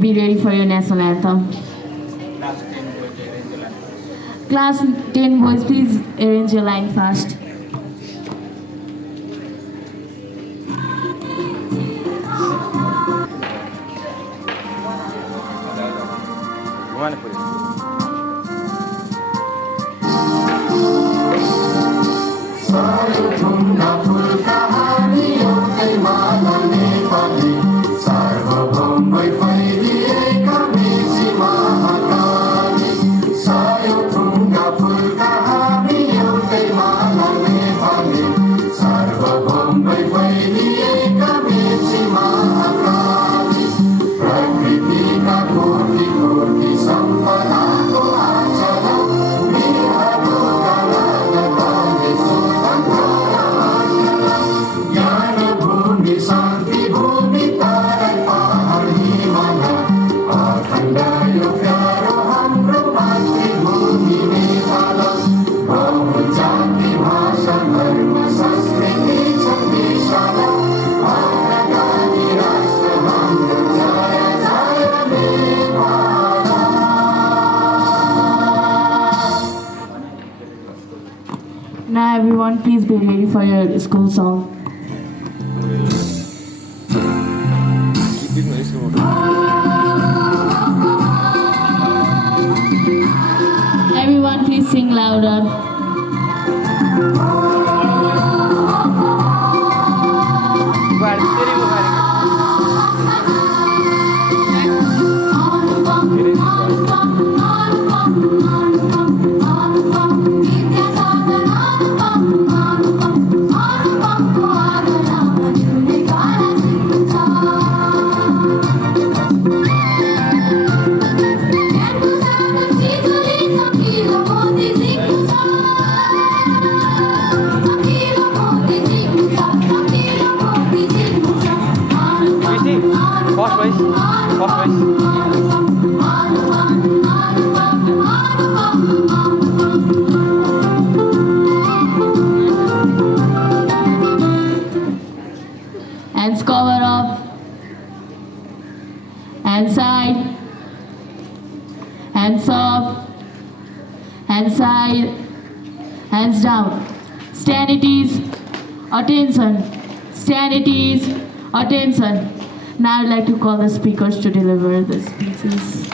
be ready for your national anthem. Class 10 boys, please arrange your line fast. Now everyone, please be ready for your school song. Everyone, please sing louder. Hands cover up, hands side, hands up, hands side, hands down. Stand at ease, attention, stand at ease, attention. Now I'd like to call the speakers to deliver the speeches.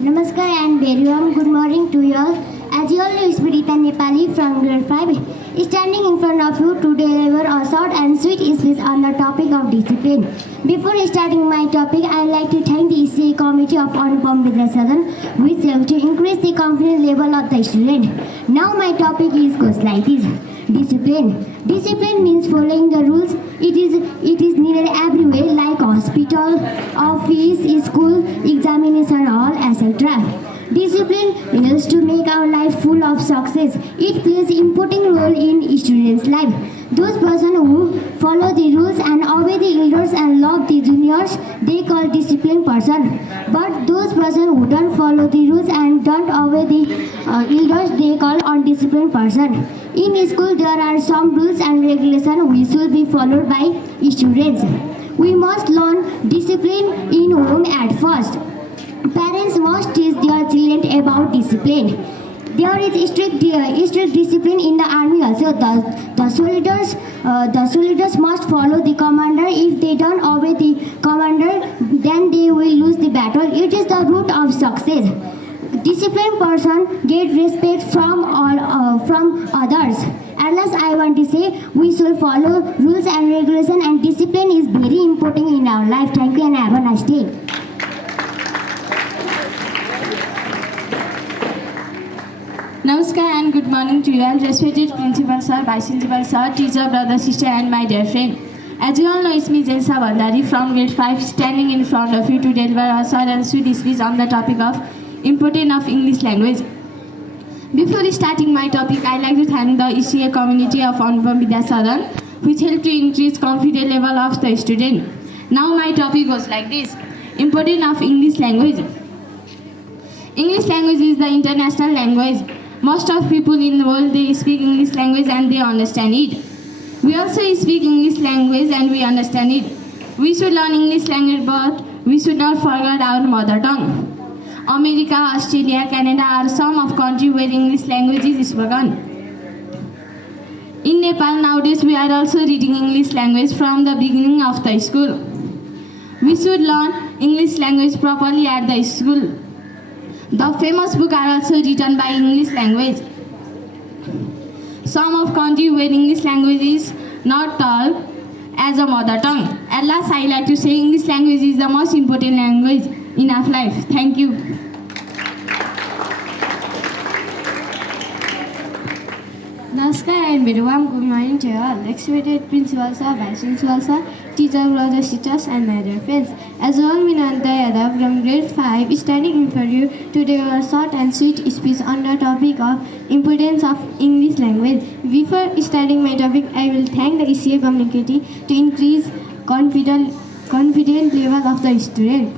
Namaskar and very warm good morning to you all. As you all know, Smrita Nepali from grade 5 standing in front of you to deliver a short and sweet speech on the topic of discipline. Before starting my topic, I would like to thank the ECA committee of Anupam Vidyasadan which helped to increase the confidence level of the student. Now my topic goes like this. Discipline. Discipline means following the rules. It is needed everywhere like hospital, office, school, examination hall, etc. Discipline helps to make our life full of success. It plays important role in students' life. Those persons who follow the rules and obey the elders and love the juniors, they call disciplined person. But those persons who don't follow the rules and don't obey the elders, they call undisciplined person. In school, there are some rules and regulations which should be followed by students. We must learn discipline in home at first. Parents must teach their children about discipline. There is strict discipline in the army also. The soldiers must follow the commander. If they don't obey the commander, then they will lose the battle. It is the root of success. Disciplined person get respect from others. At last, I want to say we should follow rules and regulations, and discipline is very important in our life. Thank you and have a nice day. Namaskar and good morning to you all, respected Principal Sir, Vice Principal Sir, teacher, brother, sister and my dear friend. As you all know, it's me Jelsa Bandari from grade 5 standing in front of you to deliver a short and sweet speech on the topic of importance of English language. Before starting my topic, I'd like to thank the ECA community of Anupam Vidyasadan which helped to increase confidence level of the student. Now my topic goes like this. Importance of English language. English language is the international language. Most of people in the world, they speak English language and they understand it. We also speak English language and we understand it. We should learn English language, but we should not forget our mother tongue. America, Australia, Canada are some of countries where English language is spoken. In Nepal nowadays, we are also reading English language from the beginning of the school. We should learn English language properly at the school. The famous books are also written by English language. Some of countries where English language is not taught as a mother tongue. At last, I like to say English language is the most important language in our life. Thank you. Namaskar and very warm good morning to all. Respected Principal Sir, Vice Principal Sir, teacher, brothers, sisters, and my dear friends. As all Minanta Yadav from grade 5, standing in front of you to deliver a short and sweet speech on the topic of importance of English language. Before starting my topic, I will thank the ECA community to increase confident level of the student.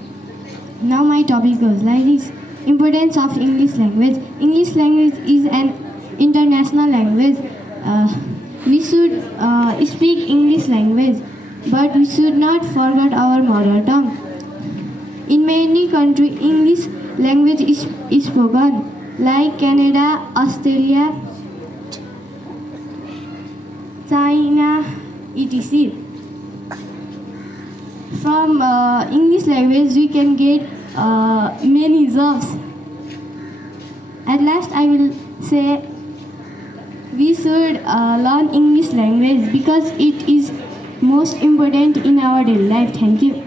Now my topic goes like this. Importance of English language. English language is an international language. We should speak English language, but we should not forget our mother tongue. In many countries, English language is spoken, like Canada, Australia, China, etc. From English language, we can get many jobs. At last, I will say we should learn English language because it is most important in our daily life. Thank you.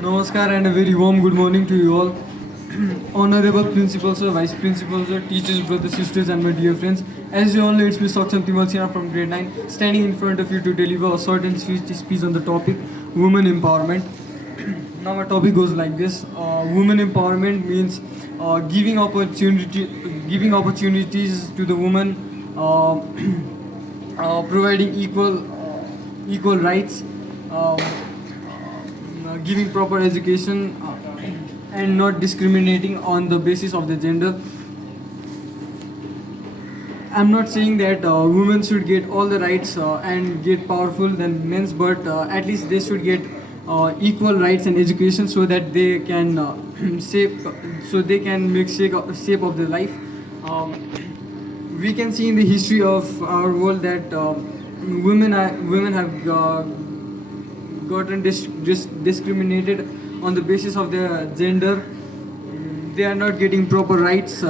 Namaskar and a very warm good morning to you all. Honorable Principal Sir, Vice Principal Sir, teachers, brothers, sisters, and my dear friends. As you all know, it's me Saksham Timalsina from grade 9, standing in front of you to deliver a short and sweet speech on the topic women empowerment. Now my topic goes like this. Women empowerment means giving opportunities to the woman, providing equal rights, giving proper education, and not discriminating on the basis of the gender. I'm not saying that women should get all the rights and get powerful than men's, but at least they should get equal rights and education so that they can make shape of their life. We can see in the history of our world that women have gotten discriminated on the basis of their gender. They are not getting proper rights,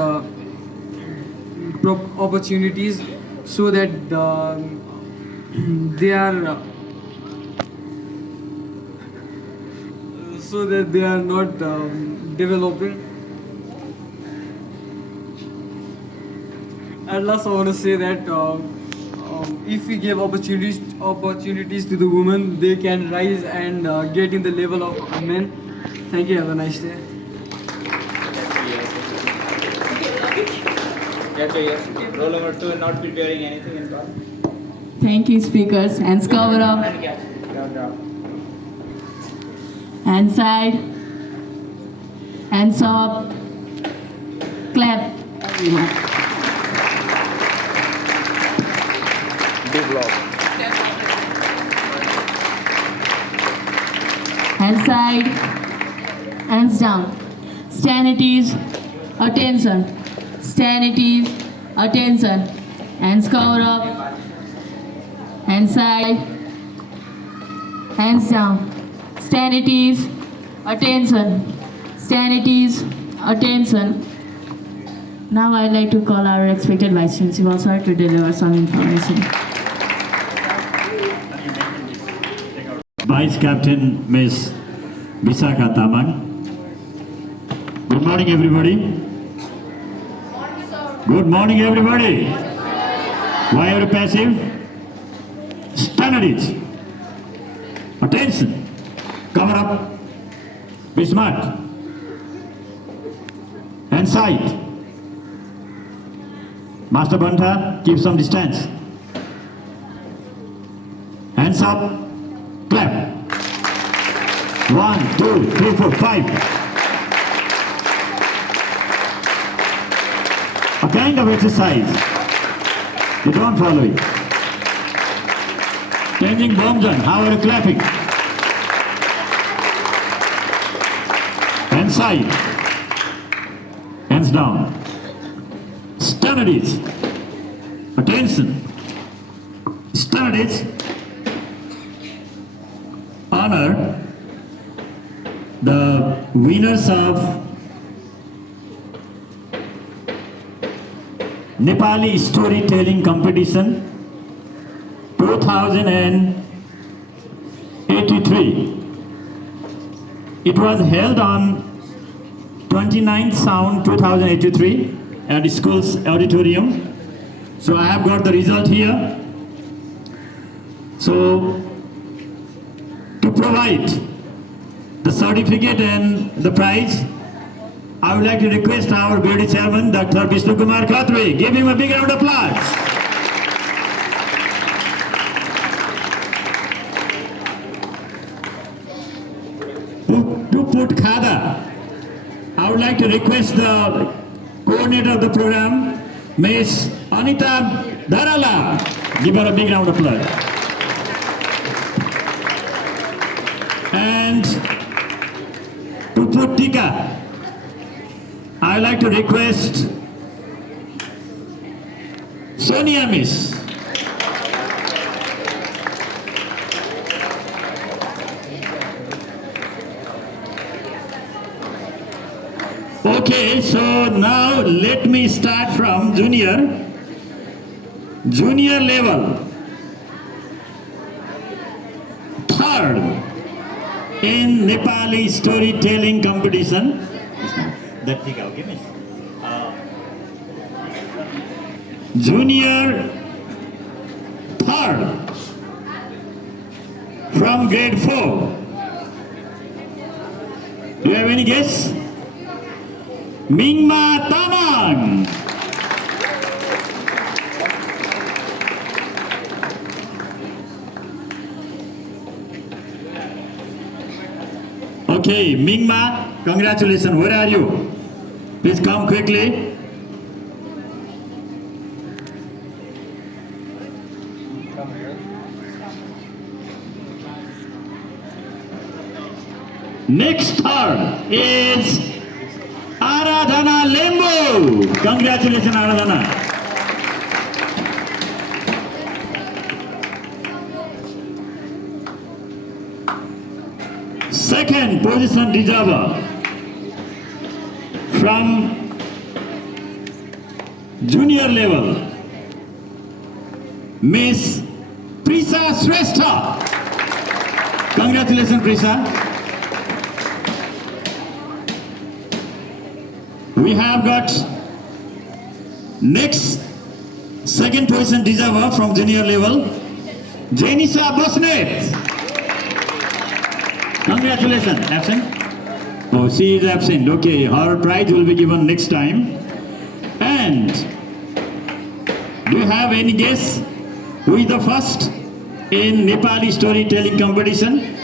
proper opportunities, so that they are not developing. At last, I want to say that if we give opportunities to the women, they can rise and get in the level of men. Thank you. Have a nice day. Yes. Roll number 2, not preparing anything in class. Thank you, speakers. Hands cover up. Hands side. Hands up. Clap. Everyone. Hands side. Hands down. Stand at ease. Attention. Stand at ease. Attention. Hands cover up. Hands side. Hands down. Stand at ease. Attention. Stand at ease. Attention. Now I'd like to call our respected Vice Principal Sir to deliver some information. Vice Captain Ms. Visakha Tamang. Good morning, everybody. Good morning, everybody. Why are you passive? Stand at ease. Attention. Cover up. Be smart. And sight. Master Banta, keep some distance. Hands up. Clap. 1, 2, 3, 4, 5. a kind of exercise. You don't follow it. Changing Bomjan, how are you clapping? Hands side. Hands down. Studies. Attention. Studies. Honor the winners of Nepali Storytelling Competition 2083. It was held on 29th Sound 2083 at the school's auditorium. So I have got the result here. So to provide the certificate and the prize, I would like to request our BOD chairman, Dr. Vishnu Kumar Khatri. Give him a big round of applause. To put Khada, I would like to request the coordinator of the program, Ms. Anita Dharala. Give her a big round of applause. And to put Tika, I would like to request Sonia Miss. Okay, so now let me start from junior level. Third in Nepali storytelling competition. That thing, okay, miss. Junior third from grade 4. Do you have any guess? Mingma Tamang. Okay, Mingma, congratulations. Where are you? Please come quickly. Next third is Aradhana Lembu. Congratulations, Aradhana. Second position deserver from junior level, Miss Prisa Shrestha. Congratulations, Prisa. We have got next second position deserver from junior level, Janisa Bosnet. Congratulations. Absent? Oh, she is absent. Okay, her prize will be given next time. And do you have any guess who is the first in Nepali storytelling competition?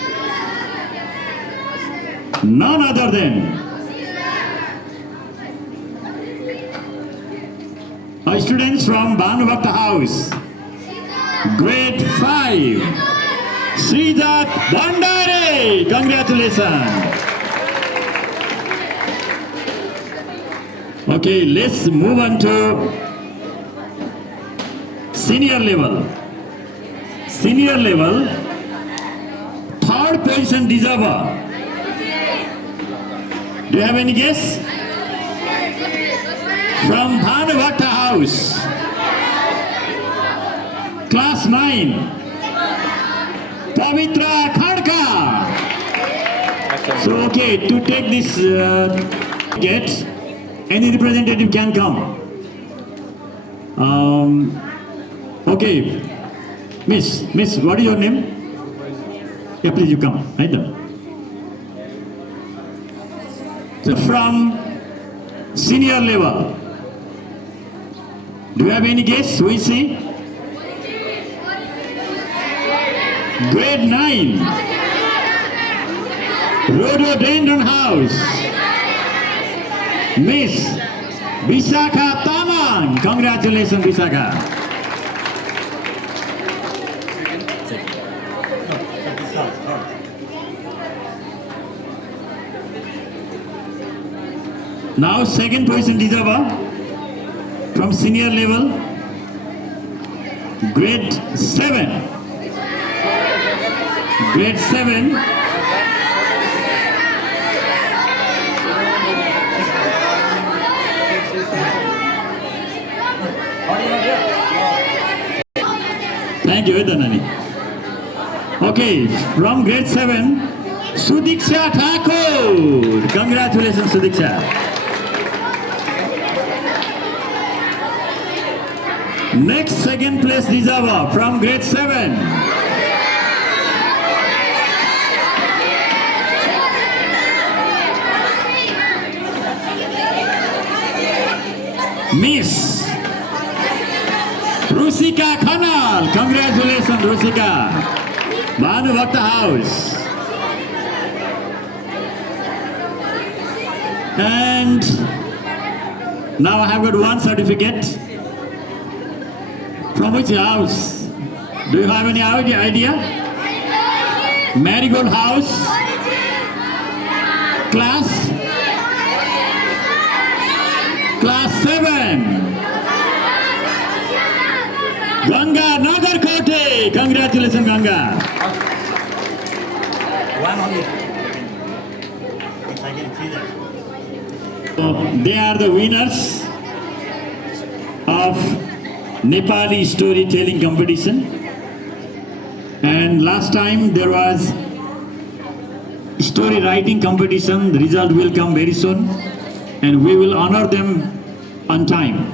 None other than students from Bhanuvakta House, grade 5, Srijat Bandare. Congratulations. Okay, let's move on to senior level. Senior level, third position deserver. Do you have any guess? From Bhanuvakta House, class 9, Pavitra Khadka. So, okay, to take this ticket, any representative can come. Okay, Miss, what is your name? Yeah, please, you come. Right there. So from senior level, do you have any guess? Who is he? Grade 9, Rhododendron House, Miss Visakha Tama. Congratulations, Vishaka. Now second position Dijaba from senior level, grade 7. Grade 7. Thank you, Vedanani. Okay, from grade 7, Sudiksha Thakur. Congratulations, Sudiksha. Next, second place, Dijaba from grade 7. Miss Rusika Khanal. Congratulations, Rusika. Bhanu Bhakta House. And now I have got one certificate. From which house? Do you have any idea? Marigold House. Class 7. Ganga Nagarkote. Congratulations, Ganga. One only. So they are the winners of Nepali storytelling competition. And last time there was story writing competition. The result will come very soon and we will honor them on time.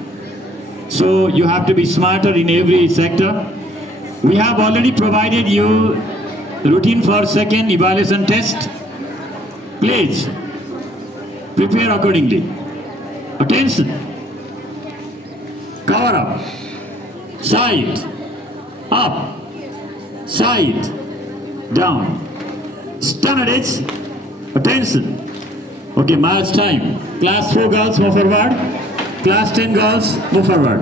So you have to be smarter in every sector. We have already provided you routine for second evaluation test. Please prepare accordingly. Attention. Cover up. Side, up, side, down. Standard edge, attention. Okay, march time. Class 4 girls, move forward. Class 10 girls, move forward.